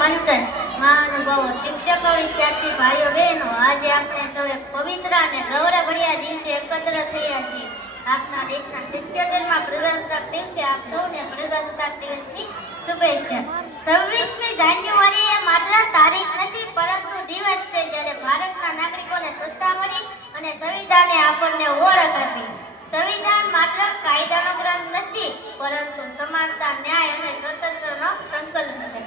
Manchun મહાનુભાવો, શિક્ષકો, વિદ્યાર્થી ભાઈઓ બહેનો, આજે આપણે સૌ એક પવિત્ર અને ગૌરવભર્યા દિવસે એકત્ર થયા છીએ. આપના દેશના 77માં પ્રજાસત્તાક દિવસે આપ સૌને પ્રજાસત્તાક દિવસની શુભેચ્છા. 26મી જાન્યુઆરી એ માત્ર તારીખ નથી, પરંતુ દિવસ છે જ્યારે ભારતના નાગરિકોને સત્તા મળી અને સંવિધાને આપણને ઓળખ આપી. સંવિધાન માત્ર કાયદાનો ગ્રંથ નથી, પરંતુ સમાનતા, ન્યાય અને સ્વતંત્રનો સંકલ્પ છે.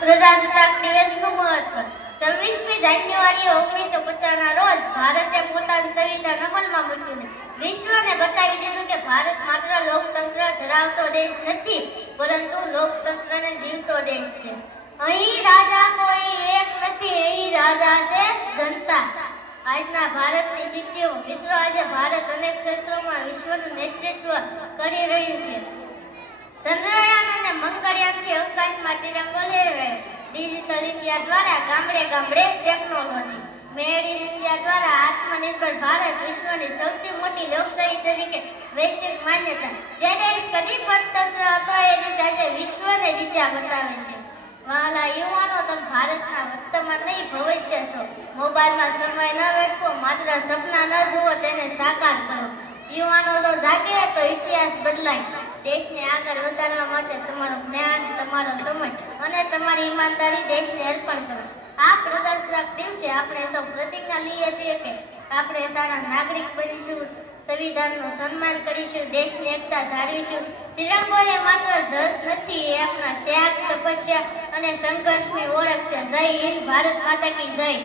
પ્રજાસત્તાક દિવસનું મહત્વ. 26મી જાન્યુઆરી 1950ના રોજ ભારતે પોતાનું સંવિધાન અમલમાં મૂક્યું. વિશ્વને બતાવી દીધું કે ભારત માત્ર લોકતંત્ર ધરાવતો દેશ નથી, પરંતુ લોકતંત્રને જીવતો દેશ છે. અહીં રાજા કોઈ એક નથી, અહીં રાજા છે જનતા. આજના ભારતની સિદ્ધિઓ. મિત્રો, આજે ભારત અનેક ક્ષેત્રોમાં વિશ્વનું નેતૃત્વ કરી રહ્યું છે. ચંદ્રયાન અને મંગળયાનથી અવકાશમાં તિરંગો લહેરાયો. ડિજિટલ ઇન્ડિયા દ્વારા ગામડે ગામડે ટેકનોલોજી. મેડ ઇન ઇન્ડિયા દ્વારા આત્મનિર્ભર ભારત વિશ્વની સૌથી મોટી લોકશાહી તરીકે વૈશ્વિક માન્યતા. જે દેશ કદી પંચતંત્ર હતો એ દેશ આજે વિશ્વને દિશા બતાવે છે. વહાલા યુવાનો, તમે ભારતના વર્તમાન નહીં ભવિષ્ય છો. મોબાઈલમાં સમય ન વેડવો, માત્ર સપના ન જુઓ, તેને સાકાર કરો. યુવાનો તો જાગે તો ઇતિહાસ બદલાય. દેશને આગળ વધારવા માટે તમારું જ્ઞાન, તમારો સમય અને તમારી ઈમાનદારી દેશને અર્પણ કરો. આ પ્રજાસત્તાક દિવસે આપણે સૌ પ્રતિજ્ઞા લઈએ છીએ કે આપણે સારા નાગરિક બનીશું, સંવિધાનનું સન્માન કરીશું, દેશની એકતા જાળવીશું. તિરંગો એ માત્ર ધ્વજ નથી, એ આપણા ત્યાગ, તપસ્યા અને સંઘર્ષની ઓળખ છે. જય હિન્દ, ભારત માતા કી જય.